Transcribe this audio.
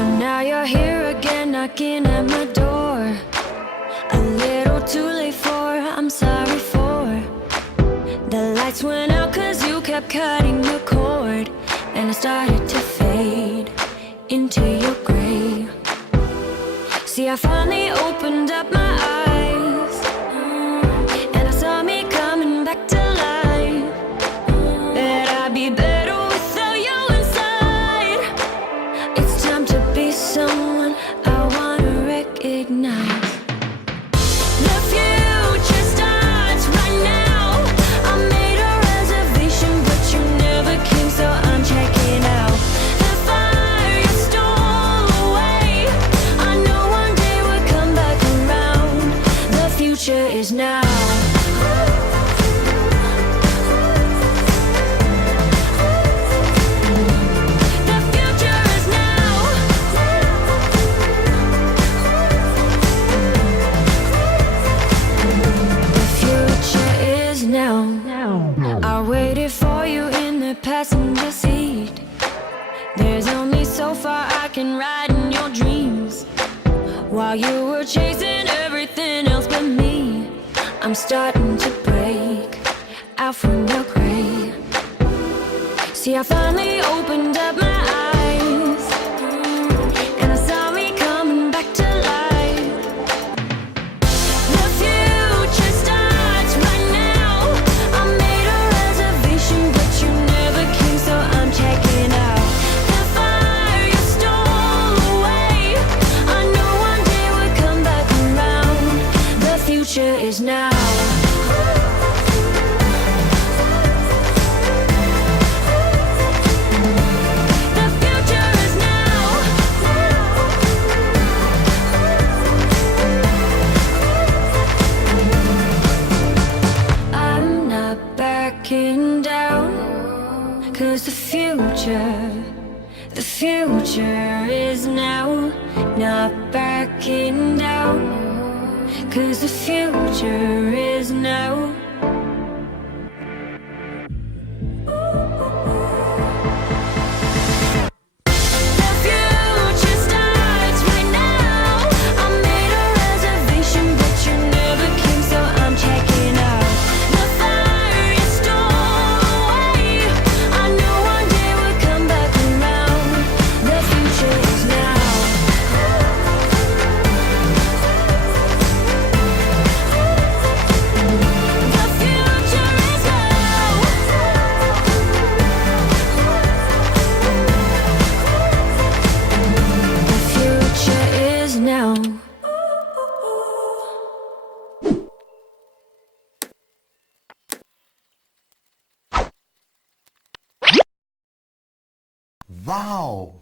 So now you're here again, knocking at my door. A little too late for, I'm sorry for. The lights went out 'cause you kept cutting the cord, and I started to fade into your gray. See, I finally opened up my eyes, and I saw me coming back to life. That I'd be better without you inside. It's time to be someone I wanna recognize. The future starts right now. I made a reservation, but you never came, so I'm checking out. The fire you stole away, I know one day we'll come back around. The future is now. The future is now. The future is now. I waited for you in the passenger seat. There's only so far I can ride in your dreams. While you were chasing everything else but me, I'm starting to break out from your gray. See, I finally opened up my eyes, and I saw me coming back to life. The future starts right now. I made a reservation, but you never came, so I'm checking out. The fire you stole away, I know one day we'll come back around. The future is now. The future is now. I'm not backing down, 'cause the future is now. Not backing down, 'cause the future is now. The future starts right now. I made a reservation, but you never came, so I'm checking out. The fire you stole away, I know one day we'll come back around. The future is now. The future is now. The future is now. Wow!